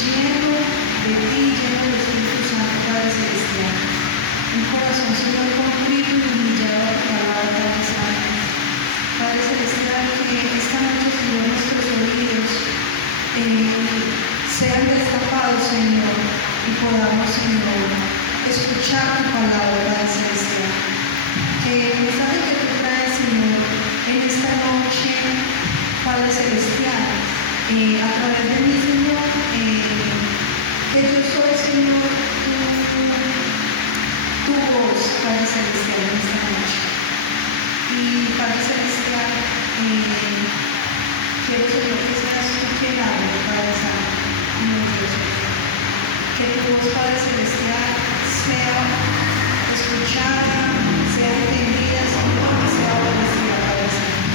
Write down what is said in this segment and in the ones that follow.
lleno de ti, lleno del Espíritu Santo, Padre Celestial. Un corazón, Señor, contrito y humillado a tu palabra, Padre Santo. Padre Celestial, que esta noche, Señor, nuestros oídos sean destapados, Señor, y podamos, Señor, escuchar tu palabra, Padre Celestial. Que el mensaje que tú traes, Señor, en esta noche, Padre Celestial, a través de mí, Señor, que yo soy, Señor, tu voz, Padre Celestial, en esta noche. Y Padre Celestial, quiero, Señor, que seas tú quien hable, Padre Santo, y nuestros ojos. Que tu voz, Padre Celestial, sea escuchada, sea entendida, Señor, y sea obedecida, Padre Santo.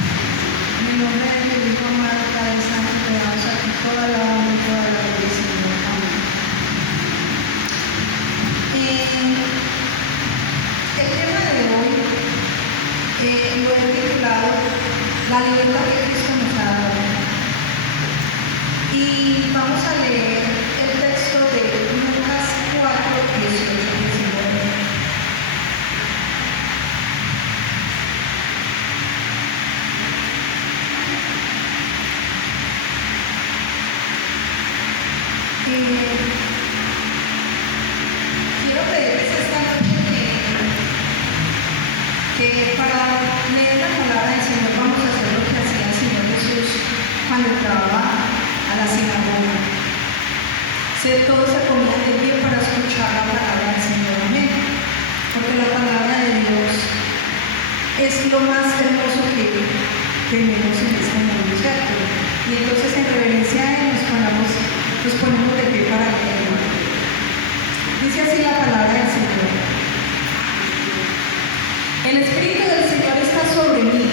En el nombre de tu Hijo amado, Padre Santo, te damos a ti toda la honra y toda la gloria, Señor. Amén. El tema de hoy lo he titulado La libertad que Cristo nos ha dado. Y vamos a leer el texto de Lucas 4, 18, 19. Quiero pedirles esta noche que para leer la palabra del Señor vamos a hacer lo que hacía el Señor Jesús cuando entraba a la sinagoga. Todos se ponían de pie para escuchar la palabra del Señor. Amén. Porque la palabra de Dios es lo más hermoso que tenemos en este mundo, ¿cierto? Y entonces en reverencia a Él nos ponemos de pie para leerlo. Dice así la palabra del Señor. El Espíritu del Señor está sobre mí,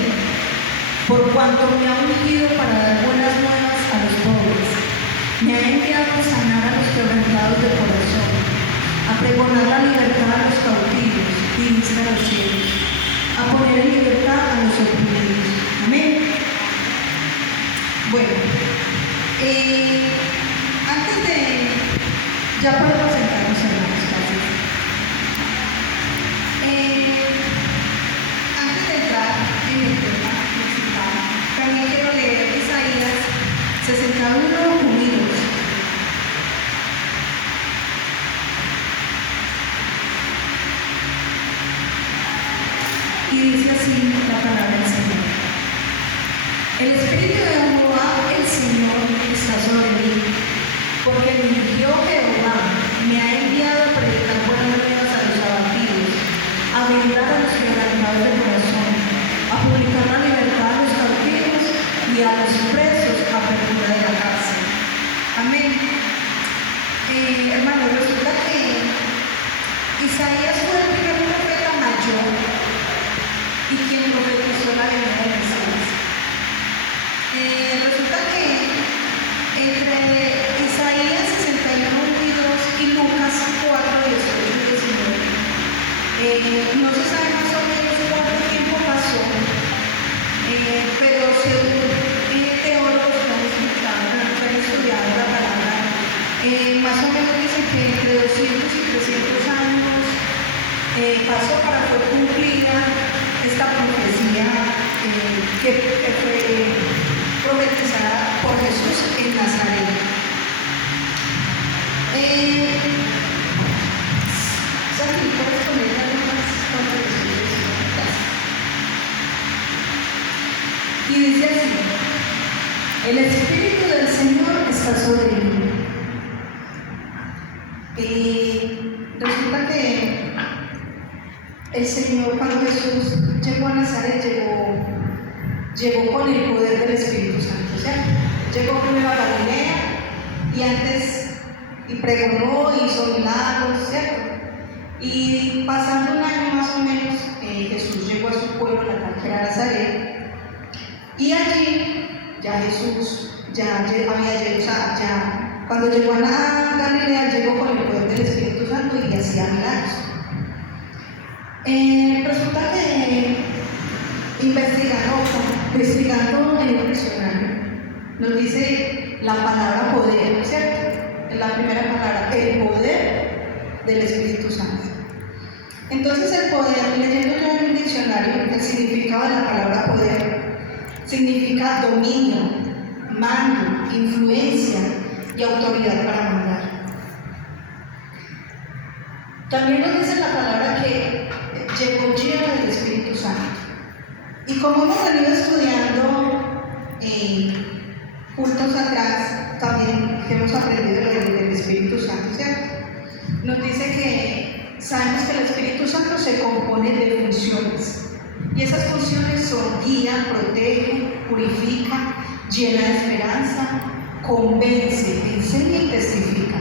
por cuanto me ha ungido para dar buenas nuevas a los pobres. Me ha enviado a sanar a los quebrantados de corazón, a pregonar la libertad a los cautivos y vista a los ciegos, a poner en libertad a los oprimidos. Amén. Bueno, antes de... Ya podemos sentarnos, hermanos, gracias. Antes de entrar en el tema principal, también quiero leer Isaías 61, unidos. Y dice así la palabra del Señor. El Espíritu de Jehová, el Señor, está sobre mí, porque me ungió Jehová, me ha enviado a predicar buenas nuevas a los abatidos, a brindar a los quebrantados de corazón, a publicar la libertad a los cautivos y a los presos a apertura de la cárcel. Amén. Hermanos, resulta que Isaías fue el primer profeta mayor y quien profetizó la venida del Mesías. Resulta que entre Isaías 61, 22 y Lucas 4, 18 y 19, no se sabe más o menos cuánto tiempo pasó, pero según teólogos que han estudiado la palabra, más o menos dicen que entre 200 y 300 años pasó para poder cumplida esta profecía que fue profetizada por Jesús en Nazaret. Y dice así: el Espíritu del Señor está sobre mí. Resulta que el Señor, cuando Jesús llegó a Nazaret, llegó con el poder del Espíritu Santo, ¿cierto? Llegó primero a Galilea y pregonó, hizo milagros, ¿cierto? Y pasando un año más o menos, Jesús llegó a su pueblo natal, que era Nazaret, y allí ya Jesús cuando llegó a Galilea, llegó con el poder del Espíritu Santo y hacía milagros. Resulta que investigando en el diccionario, nos dice la palabra poder, ¿cierto? la primera palabra, el poder del Espíritu Santo. Entonces el poder, leyendo yo en un diccionario, el significado de la palabra poder significa dominio, mando, influencia y autoridad para mandar. También nos dice la palabra que llegó llena del Espíritu Santo. Y como hemos venido estudiando cultos atrás, también hemos aprendido del Espíritu Santo, ¿cierto? Nos dice que sabemos que el Espíritu Santo se compone de funciones. Y esas funciones son guía, protege, purifica, llena de esperanza, convence, enseña y testifica.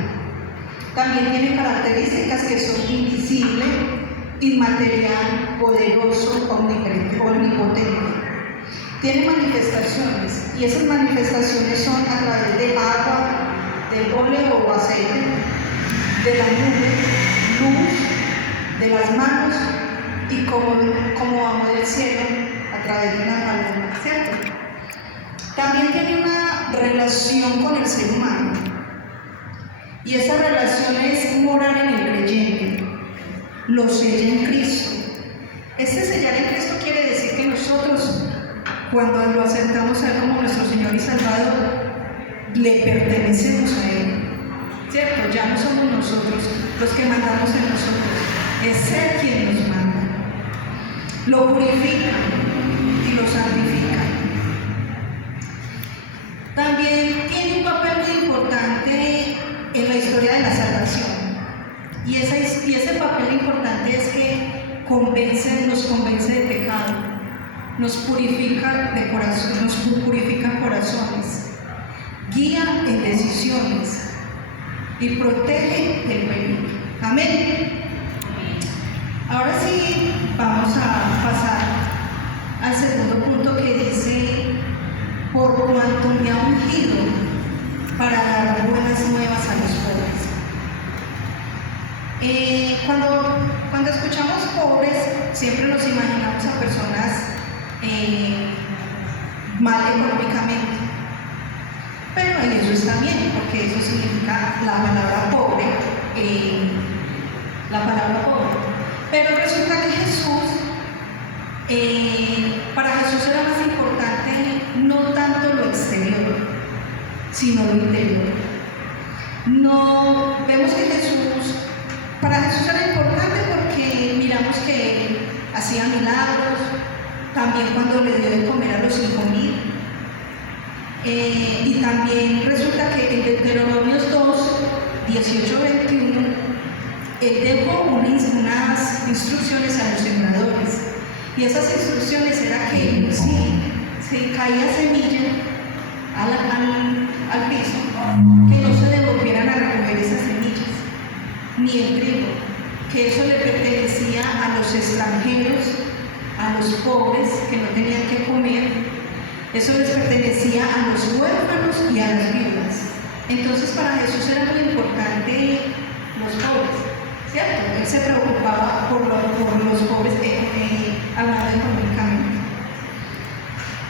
También tiene características que son invisible, inmaterial, poderoso, omnipotente. Tiene manifestaciones y esas manifestaciones son a través de agua, del óleo o aceite, de la nube, luz, de las manos y como amo del cielo a través de una paloma, ¿cierto? También tiene una relación con el ser humano y esa relación es morar en el creyente, lo sella en Cristo. Este sellar en Cristo quiere decir que nosotros, cuando lo aceptamos a Él como nuestro Señor y Salvador, le pertenecemos a Él, ¿cierto? Ya no somos nosotros los que mandamos en nosotros, es Él quien nos manda. Lo purifica y lo santifica. También tiene un papel muy importante en la historia de la salvación. Y ese papel importante es que nos convence de pecado, nos purifica de corazón, nos purifica corazones, guía en decisiones y protege del peligro. Amén. Ahora sí, vamos a pasar al segundo punto que dice, por cuanto me ha ungido para dar buenas nuevas a los pobres. Cuando escuchamos pobres, siempre nos imaginamos a personas mal económicamente. Pero en eso está bien, porque eso significa la palabra pobre. Pero resulta que Jesús, para Jesús era más importante no tanto lo exterior, sino lo interior. No, vemos que para Jesús era importante porque miramos que Él hacía milagros, también cuando le dio de comer a los 5,000. Y también resulta que en Deuteronomios 2, 18-21, Él dejó unas instrucciones a los sembradores. Y esas instrucciones era que si caía semilla al piso, que no se devolvieran a recoger esas semillas, ni el trigo, que eso le pertenecía a los extranjeros, a los pobres que no tenían que comer, eso les pertenecía a los huérfanos y a las viudas. Entonces para Jesús era muy importante los pobres, ¿cierto? Él se preocupaba por los pobres, hablando económicamente.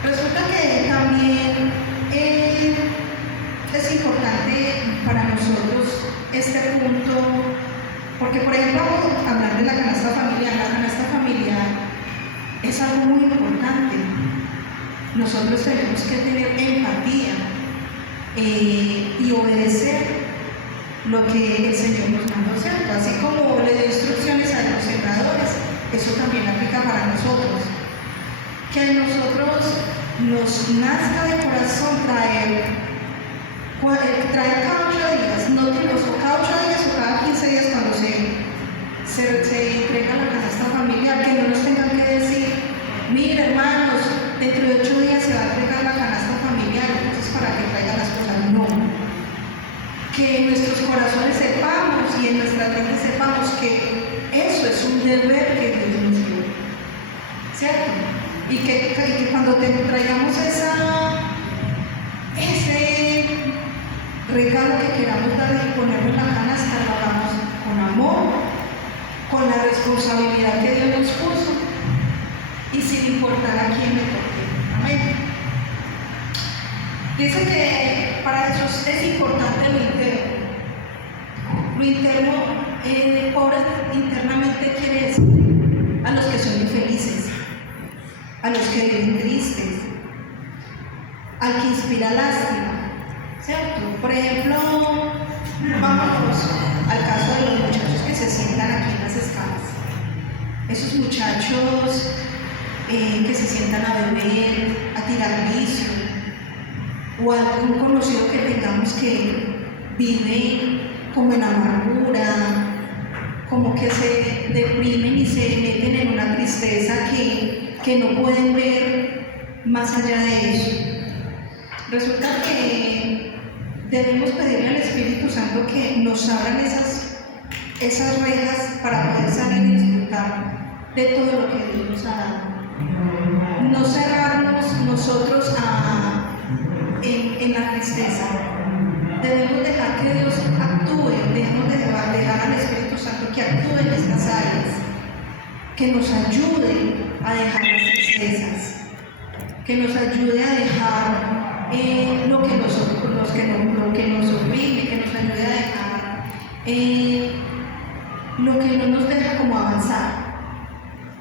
Resulta que también es importante para nosotros este punto, porque por ejemplo vamos a hablar de la canasta familiar. La canasta familiar es algo muy importante. Nosotros tenemos que tener empatía y obedecer lo que el Señor nos mandó, ¿cierto? Así como le dio instrucciones a los sembradores, eso también aplica para nosotros. Que a nosotros nos nazca de corazón traer cada 8 días, no digo cada 8 días o cada 15 días cuando se entrega la canasta familiar, que no nos tengan que decir, mira hermanos, dentro de 8 días se va a entregar la canasta familiar, entonces para que traigan las cosas. No. Que en nuestros corazones sepamos y en nuestra mente sepamos que eso es un deber que Dios nos dio, ¿cierto? Y que cuando traigamos ese regalo que queramos dar y ponerlo en la canasta, lo hagamos con amor, con la responsabilidad que Dios nos puso y sin importar a quién le toque. Amén. Dice que para Jesús es importante lo interno. Lo interno, pobres internamente quiere decir a los que son infelices, a los que viven tristes, al que inspira lástima, ¿cierto? Por ejemplo, vámonos al caso de los muchachos que se sientan aquí en las escalas. Esos muchachos que se sientan a beber, a tirar vicio, o algún conocido que tengamos que vive como en amargura, como que se deprimen y se meten en una tristeza que no pueden ver más allá de eso. Resulta que debemos pedirle al Espíritu Santo que nos abran esas rejas para poder salir y disfrutar de todo lo que Dios nos ha dado. No cerrarnos nosotros en la tristeza. Debemos dejar que Dios actúe, debemos dejar al Espíritu Santo que actúe en estas áreas, que nos ayude a dejar las tristezas, que nos ayude a dejar lo que nos oprime, que nos ayude a dejar lo que no nos deja como avanzar,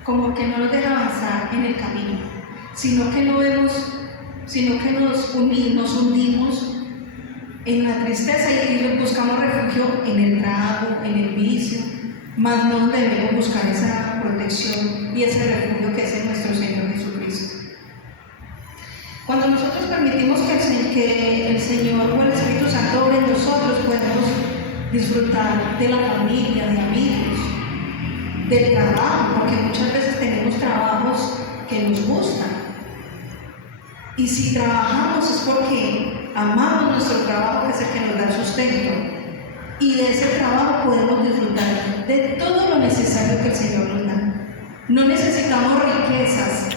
como que no nos deja avanzar en el camino, sino que nos hundimos en la tristeza y buscamos refugio en el trago, en el vicio, más no debemos buscar esa protección y ese refugio que es en nuestro Señor Jesucristo. Cuando nosotros permitimos que el Señor o el Espíritu Santo obre en nosotros, podemos disfrutar de la familia, de amigos, del trabajo, porque muchas veces tenemos trabajos que nos gustan. Y si trabajamos es porque amamos nuestro trabajo, que es el que nos da el sustento. Y de ese trabajo podemos disfrutar de todo lo necesario que el Señor nos da. No necesitamos riquezas,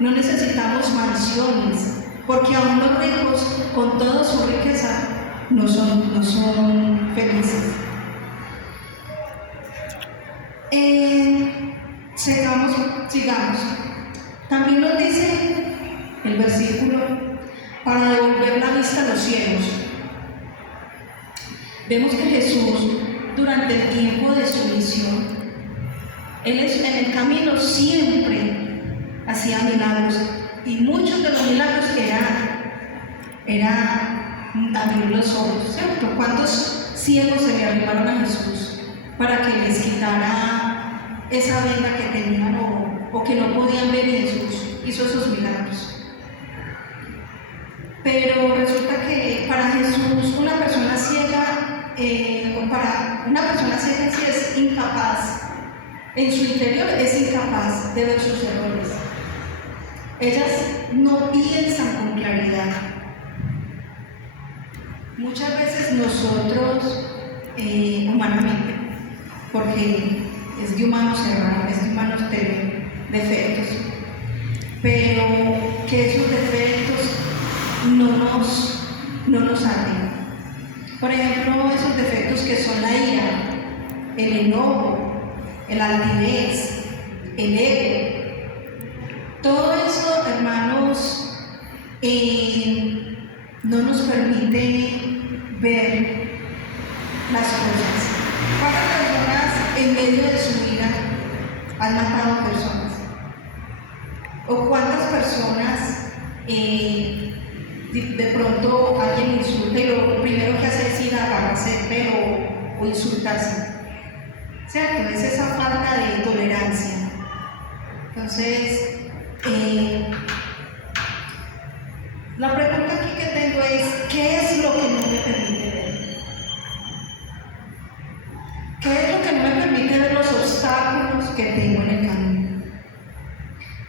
no necesitamos mansiones, porque aún los ricos, con toda su riqueza, no son felices. Sigamos. También nos dice el versículo, para devolver la vista a los cielos. Vemos que Jesús, durante el tiempo de su misión, Él en el camino siempre hacía milagros, y muchos de los milagros era abrir los ojos, ¿cierto? ¿Cuántos ciegos se le arrimaron a Jesús para que les quitara esa venda que tenían o que no podían ver, y Jesús hizo esos milagros? Pero resulta que para Jesús una persona ciega, sí es incapaz, en su interior es incapaz de ver sus errores. Ellas no piensan con claridad. Muchas veces nosotros, humanamente, porque es de humanos errar, es de humanos tener defectos, pero que esos defectos no nos aten. Por ejemplo, esos defectos que son la ira, el enojo, el altivez, el ego. Todo eso, hermanos, no nos permite ver las cosas. ¿Cuántas personas en medio de su vida han matado a personas? ¿O cuántas personas de pronto alguien insulta y lo primero que hace es ir a agarrarse o insultarse? ¿Cierto? Es esa falta de tolerancia. Entonces, la pregunta aquí que tengo es, ¿qué es lo que no me permite ver? ¿Qué es lo que no me permite ver los obstáculos que tengo en el camino?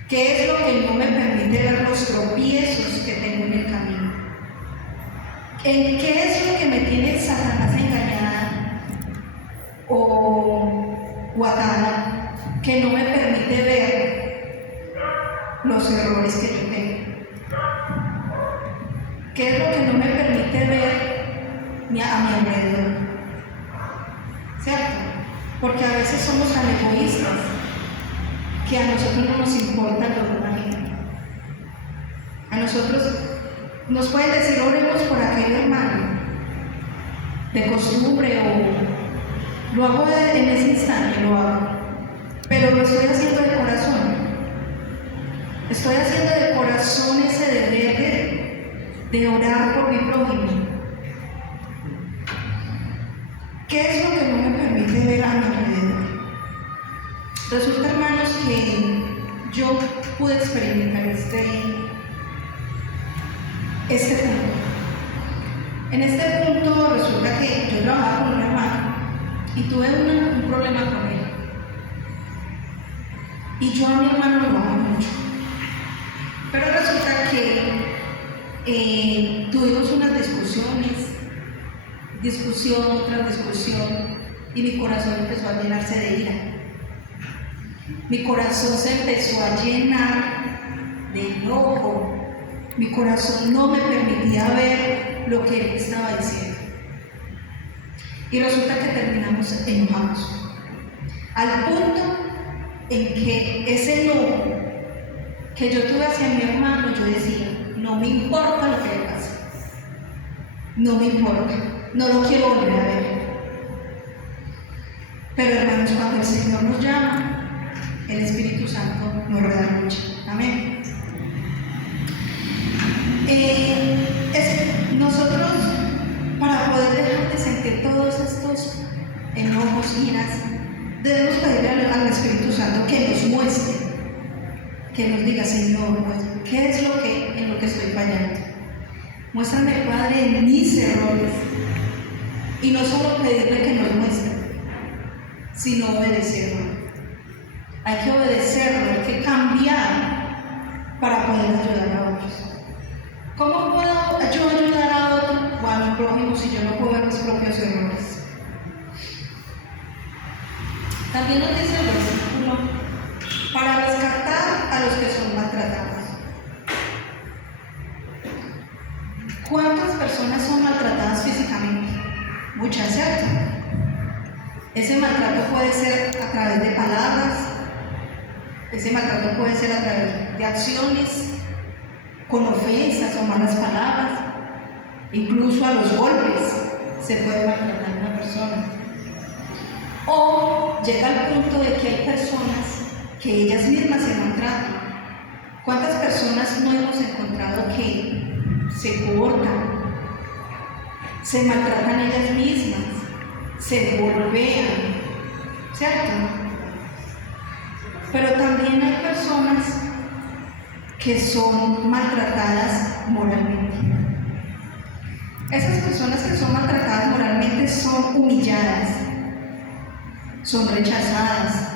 ¿Qué es lo que no me permite ver los tropiezos que tengo en el camino? ¿En qué es lo que me tiene Satanás engañada o atada, que no me permite ver los errores que yo tengo? ¿Qué es lo que no me permite ver a mi alrededor? ¿Cierto? Porque a veces somos tan egoístas que a nosotros no nos importa lo de la gente. A nosotros nos pueden decir, oremos por aquel hermano, de costumbre Lo hago en ese instante, lo hago. Pero lo estoy haciendo de corazón. Estoy haciendo de corazón ese deber de orar por mi prójimo. ¿Qué es lo que no me permite ver a mi alrededor? Resulta, hermanos, que yo pude experimentar este punto. En este punto resulta que yo trabajaba con un hermano y tuve un problema con él. Y yo a mi hermano lo amo mucho. Pero resulta que tuvimos unas discusión tras discusión, y mi corazón empezó a llenarse de ira. Mi corazón se empezó a llenar de enojo. Mi corazón no me permitía ver lo que él estaba diciendo. Y resulta que terminamos enojados. Al punto en que ese enojo que yo tuve hacia mi hermano, yo decía, no me importa lo que le pase. No me importa. No lo quiero volver a ver. Pero hermanos, cuando el Señor nos llama, el Espíritu Santo nos redarguye. Amén. Nosotros, para poder dejar de sentir todos estos enojos, iras, debemos pedirle al Espíritu Santo que nos muestre, que nos diga, Señor, pues, ¿qué es en lo que estoy fallando? Muéstrame, Padre, mis errores. Y no solo pedirle que nos muestre, sino obedecerlo. Hay que obedecerlo, hay que cambiar para poder ayudar a otros. ¿Cómo puedo yo ayudar a otro o a mi prójimo si yo no puedo ver mis propios errores? También nos dice el versículo, para rescatar a los que son maltratados. ¿Cuántas personas son maltratadas físicamente? Muchas, ¿cierto? Ese maltrato puede ser a través de palabras, ese maltrato puede ser a través de acciones, con ofensas o malas palabras, incluso a los golpes se puede maltratar a una persona. O llega al punto de que hay personas que ellas mismas se maltratan. ¿Cuántas personas no hemos encontrado que se cortan, se maltratan ellas mismas, se golpean, ¿cierto? Pero también hay personas que son maltratadas moralmente. Esas personas que son maltratadas moralmente son humilladas, son rechazadas,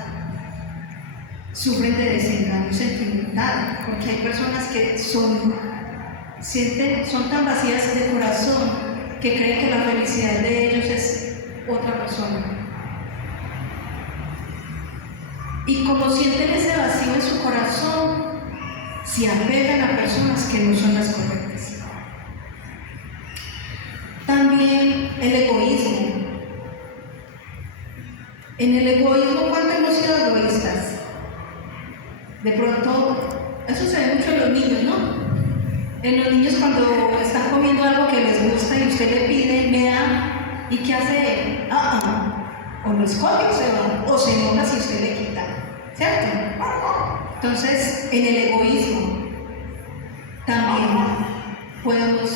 sufren de desengaño sentimental, porque hay personas que son tan vacías de corazón que creen que la felicidad de ellos es otra persona. Y como sienten ese vacío en su corazón, se apegan a personas que no son las correctas. También el egoísmo. En el egoísmo, ¿cuánto hemos sido egoístas? De pronto, eso se ve mucho en los niños, ¿no? En los niños cuando están comiendo algo que les gusta y usted le pide, me da, ¿y qué hace él? O lo escoge o se va, o se enoja si usted le quita, ¿cierto? Entonces, en el egoísmo también podemos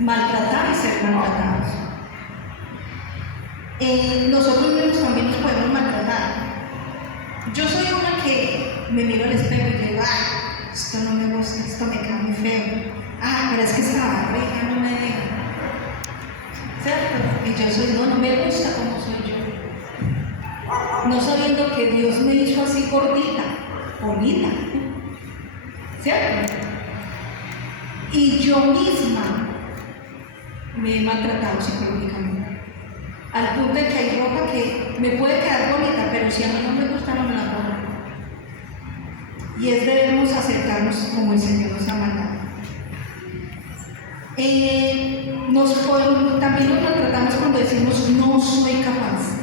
maltratar y ser maltratados. Nosotros mismos también nos podemos maltratar. Yo soy una que me miro al espejo y digo, esto no me gusta, esto me queda muy feo. Pero es que esta barriga no me deja, ¿cierto? Y yo soy, no me gusta como soy yo. No sabiendo que Dios me hizo así gordita, bonita, ¿cierto? Y yo misma me he maltratado psicológicamente. Al punto de que hay ropa que me puede quedar bonita, pero si a mí no me gusta, no me la pongo. Y debemos acercarnos como el Señor nos ha mandado. También nos maltratamos cuando decimos no soy capaz.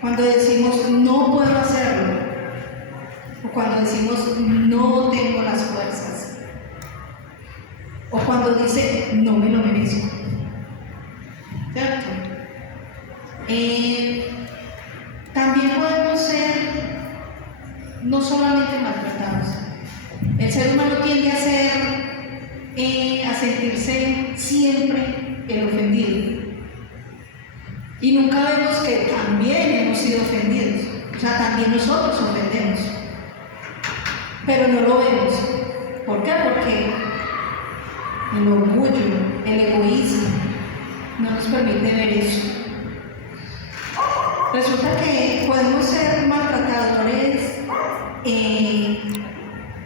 Cuando decimos no puedo hacerlo. O cuando decimos no tengo las fuerzas. O cuando dice no me lo merezco. ¿Cierto? Y nunca vemos que también hemos sido ofendidos. O sea, también nosotros ofendemos. Pero no lo vemos. ¿Por qué? Porque el orgullo, el egoísmo, no nos permite ver eso. Resulta que podemos ser maltratadores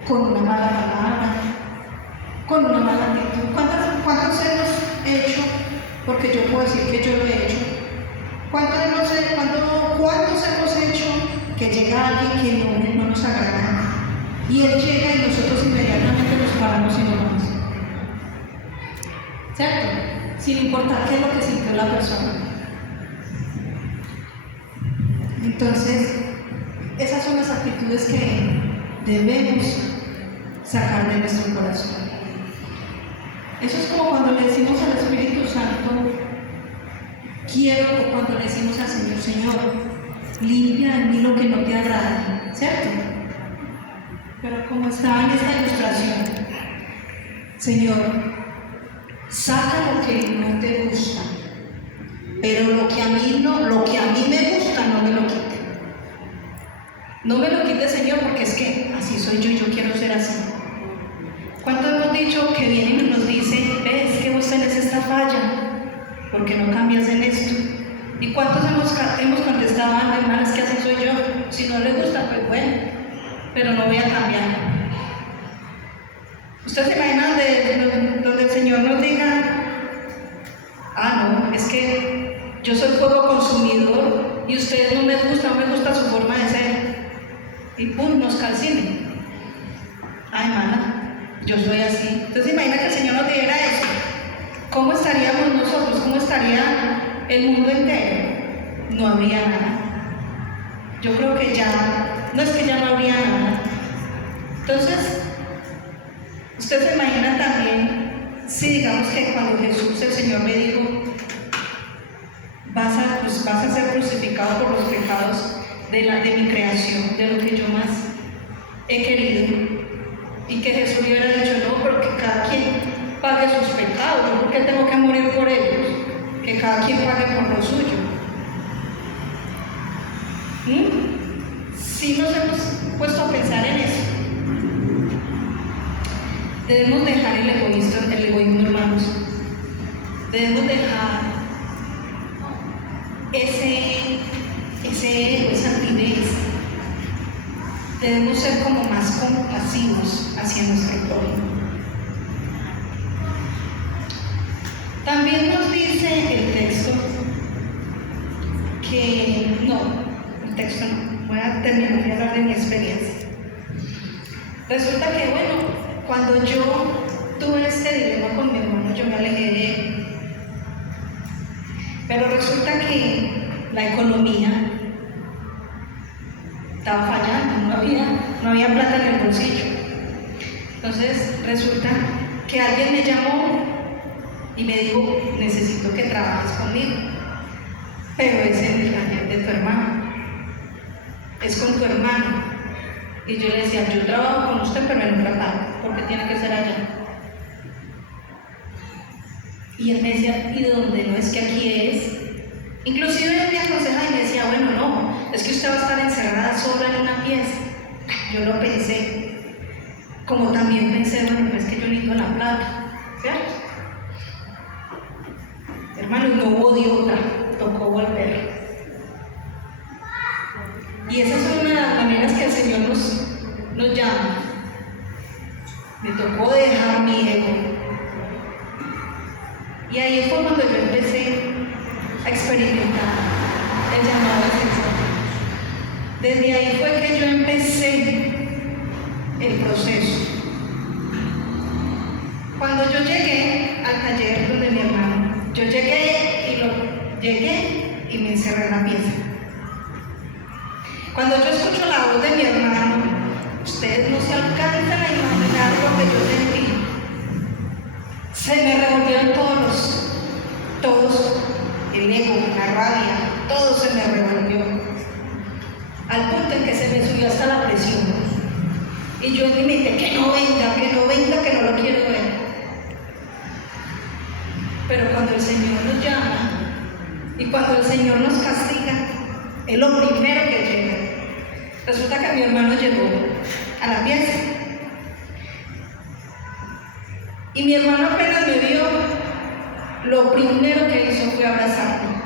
con una mala palabra, con una mala actitud. ¿Cuántos hemos hecho? Porque yo puedo decir que yo lo he hecho. ¿Cuántos hemos hecho que llega alguien que no nos agrada? Y él llega y nosotros inmediatamente nos paramos y nos vamos. ¿Cierto? Sin importar qué es lo que sintió la persona. Entonces, esas son las actitudes que debemos sacar de nuestro corazón. Eso es como cuando le decimos al Espíritu Santo, quiero, o cuando le decimos al Señor, Señor, limpia en mí lo que no te agrada, ¿cierto? Pero como estaba en esta ilustración, Señor, saca lo que no te gusta, pero lo que a mí me gusta, no me lo quite. No me lo quite, Señor, porque es que así soy yo quiero ser así. ¿Cuántos hemos dicho que vienen y nos dicen, ves que vos tenés esta falla, porque no cambias en esto? ¿Y cuántos hemos contestado, hermano, es que así soy yo? Si no le gusta, pues bueno, pero no voy a cambiar. ¿Ustedes se imaginan donde el Señor nos diga, no, es que yo soy fuego consumidor y ustedes no me gusta su forma de ser? Y pum, nos calcine. Hermana, yo soy así. Entonces se imagina que el Señor nos dijera eso. ¿Cómo estaríamos nosotros? ¿Cómo estaría el mundo entero? No habría nada. Yo creo que no es que ya no habría nada. Entonces, usted se imagina también, si digamos que cuando Jesús, el Señor, le dijo, vas a ser crucificado por los pecados de mi creación, de lo que yo más he querido, y que Jesús le hubiera dicho, no, pero que cada quien pague sus pecados, ¿no? Porque tengo que morir por ellos, que cada quien pague por lo suyo. Si nos hemos puesto a pensar en eso, debemos dejar el egoísmo, hermanos. Debemos dejar esa altivez. Debemos ser como más compasivos hacia nuestro prójimo. También nos dice el texto que voy a terminar de hablar de mi experiencia. Resulta que, cuando yo tuve este dilema con mi hermano, yo me alejé de él. Pero resulta que la economía estaba fallando, no había plata en el bolsillo. Entonces resulta que alguien me llamó y me dijo, necesito que trabajes conmigo, pero es en el taller de tu hermano, es con tu hermano. Y yo le decía, yo trabajo con usted, pero en otra parte, porque tiene que ser allá. Y él me decía, ¿y dónde? No, es que aquí es. Inclusive él me aconsejaba y me decía, no, es que usted va a estar encerrada sola en una pieza. Yo lo pensé, como también pensé, pues que yo necesito la plata, ¿cierto? Hermano, no hubo de otra, tocó volver. Y esa es una de las maneras que el Señor nos llama. Me tocó dejar mi ego. Y ahí fue cuando yo empecé a experimentar el llamado del Señor. Desde ahí fue que yo empecé el proceso. Cuando yo llegué al taller donde mi hermano, yo llegué y me encerré en la pieza. Cuando yo escucho la voz de mi hermano, ustedes no se alcanzan a imaginar lo que yo sentí. Se me revolvieron todos, el ego, la rabia, todo se me revolvió. Al punto en que se me subió hasta la presión. Y yo en mi mente, que no venga, que no lo quiero ver. Pero cuando el Señor nos llama, y Y cuando el Señor nos castiga, es lo primero que llega. Resulta que mi hermano llegó a la pieza. Y mi hermano apenas me vio, lo primero que hizo fue abrazarme.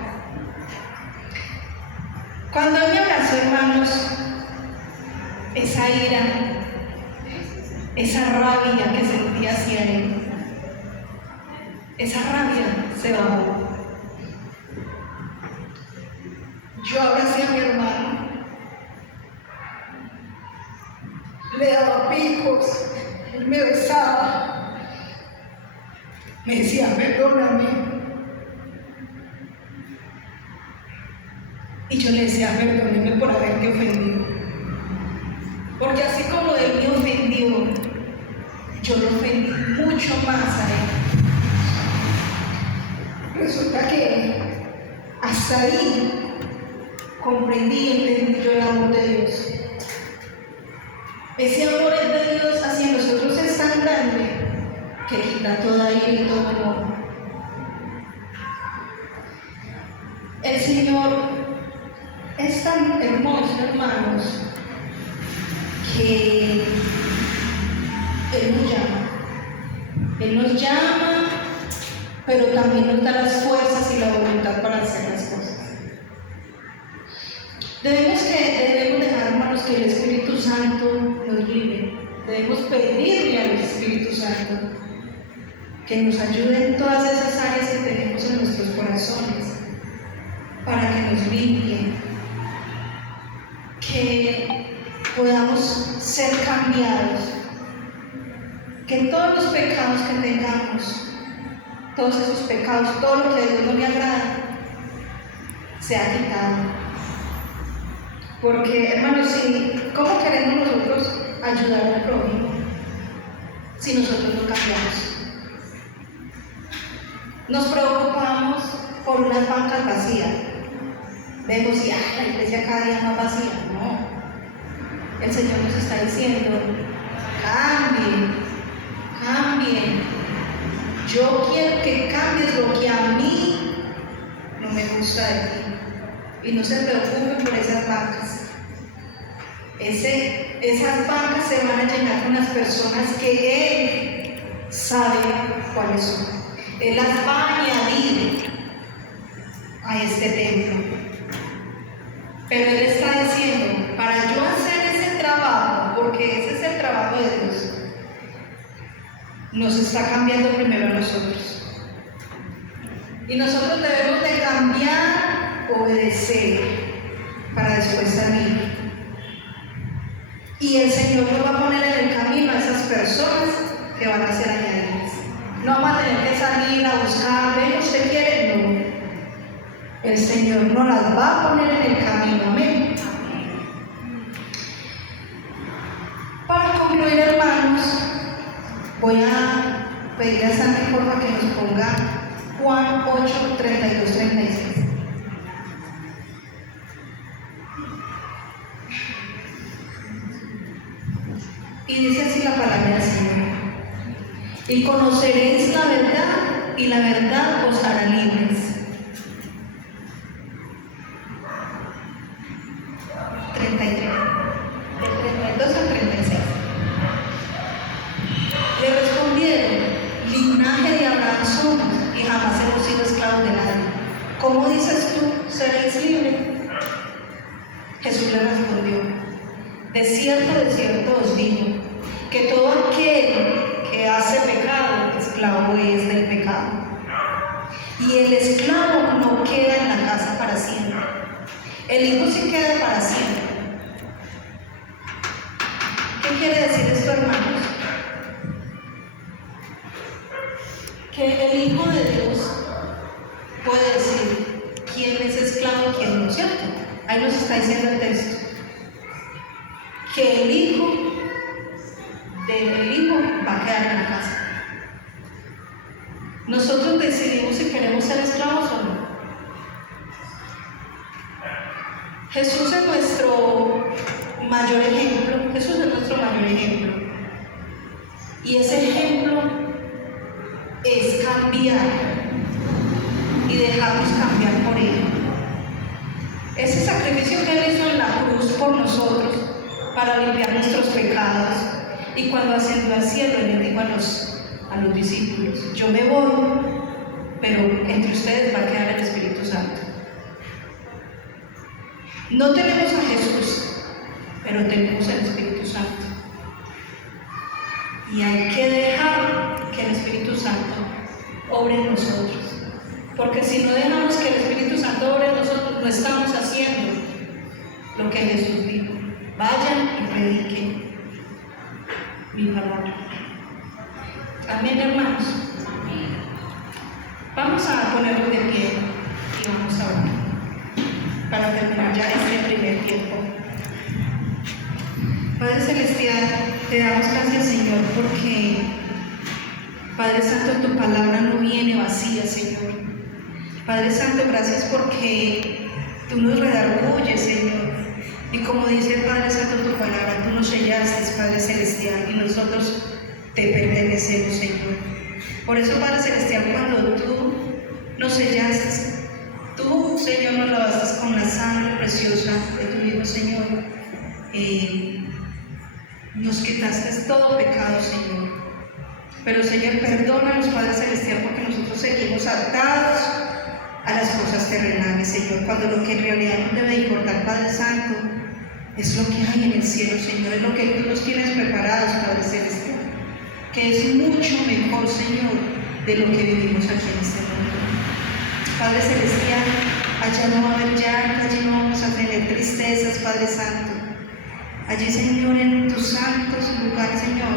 Cuando él me abrazó, hermanos, esa ira, esa rabia que sentía hacia él, esa rabia se bajó. Yo abracé a mi hermano, le daba picos, él me besaba, me decía perdóname. Y yo le decía perdóneme por haberte ofendido. Porque así como él me ofendió, yo lo ofendí mucho más a él. Resulta que hasta ahí comprendí y entendí yo el amor de Dios. Ese amor de Dios hacia nosotros es tan grande que quita toda ira y todo enojo. El Señor es tan hermoso, hermanos, que Él nos llama. Él nos llama, pero también nos da las fuerzas y la voluntad para hacer las cosas. Debemos dejar, hermanos, que el Espíritu Santo nos guíe. Debemos pedirle al Espíritu Santo que nos ayude en todas esas áreas que tenemos en nuestros corazones, para que nos limpie, que podamos ser cambiados, que todos los pecados que tengamos, todos esos pecados, todo lo que a Dios no le agrada, sea quitado. Porque, hermanos, ¿cómo queremos nosotros ayudar al prójimo si nosotros no cambiamos? Nos preocupamos por unas bancas vacías. Vemos y la iglesia cada día más vacía. No. El Señor nos está diciendo, cambien. Yo quiero que cambies lo que a mí no me gusta de ti. Y no se preocupen por esas bancas. Esas bancas se van a llenar con las personas que Él sabe cuáles son. Él las va a añadir a este templo. Pero Él está diciendo, para yo hacer ese trabajo, porque ese es el trabajo de Dios, nos está cambiando primero a nosotros. Y nosotros debemos de cambiar, obedecer, para después salir. Y el Señor nos va a poner en el camino a esas personas que van a ser añadidas. No vamos a tener que salir a buscar, ven, usted quiere, no. El Señor nos las va a poner en el camino, amén. Para concluir, hermanos, voy a pedir a Santi porfa que nos ponga Juan 8, 32, 36. Y dice así la palabra del Señor: y conoceréis la verdad, y la verdad os hará libres. 33, del 32 al 36. Le respondieron: linaje de Abraham somos, y jamás hemos sido esclavos de nadie. ¿Cómo dices tú, seréis libres? Jesús le respondió: de cierto os digo, que todo aquel que hace pecado, esclavo es del pecado. Y el esclavo no queda en la casa para siempre. El hijo sí queda para siempre. ¿Qué quiere decir esto, hermanos? Que el Hijo de Dios puede decir quién es esclavo y quién no, ¿cierto? Ahí nos está diciendo el texto. Que el hijo va a quedar en la casa. Nosotros decidimos si queremos ser esclavos o no. Jesús es nuestro mayor ejemplo. Jesús es nuestro mayor ejemplo. Y ese ejemplo es cambiar y dejarnos cambiar por Él. Ese sacrificio que Él hizo en la cruz por nosotros para limpiar nuestros pecados. Y cuando ascendió al cielo, Él le dijo a los discípulos: yo me voy, pero entre ustedes va a quedar el Espíritu Santo. No tenemos a Jesús, pero tenemos el Espíritu Santo. Y hay que dejar que el Espíritu Santo obre en nosotros. Porque si no dejamos que el Espíritu Santo obre en nosotros, no estamos haciendo lo que Jesús dijo: vayan y prediquen mi palabra. Amén, hermanos. Vamos a ponernos de pie y vamos a orar para terminar ya este primer tiempo. Padre Celestial, te damos gracias, Señor, porque, Padre Santo, tu palabra no viene vacía, Señor. Padre Santo, gracias porque tú nos redarguyes, Señor. Y como dice el Padre Santo tu palabra, tú nos sellaste, Padre Celestial, y nosotros te pertenecemos, Señor. Por eso, Padre Celestial, cuando tú nos sellaste, tú, Señor, nos lavaste con la sangre preciosa de tu Hijo, Señor. Nos quitaste todo pecado, Señor. Pero, Señor, perdónanos, Padre Celestial, porque nosotros seguimos atados a las cosas terrenales, Señor, cuando lo que en realidad nos debe importar, Padre Santo, es lo que hay en el cielo, Señor, es lo que tú nos tienes preparados, Padre Celestial, que es mucho mejor, Señor, de lo que vivimos aquí en este mundo. Padre Celestial, allá no va a haber llanto, allí no vamos a tener tristezas, Padre Santo. Allí, Señor, en tus santos lugares, Señor,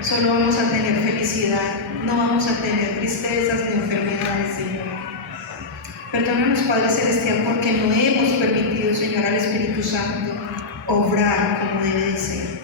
solo vamos a tener felicidad, no vamos a tener tristezas ni enfermedades, Señor. Perdónanos, Padre Celestial, porque no hemos permitido, Señor, al Espíritu Santo obrar como debe de ser.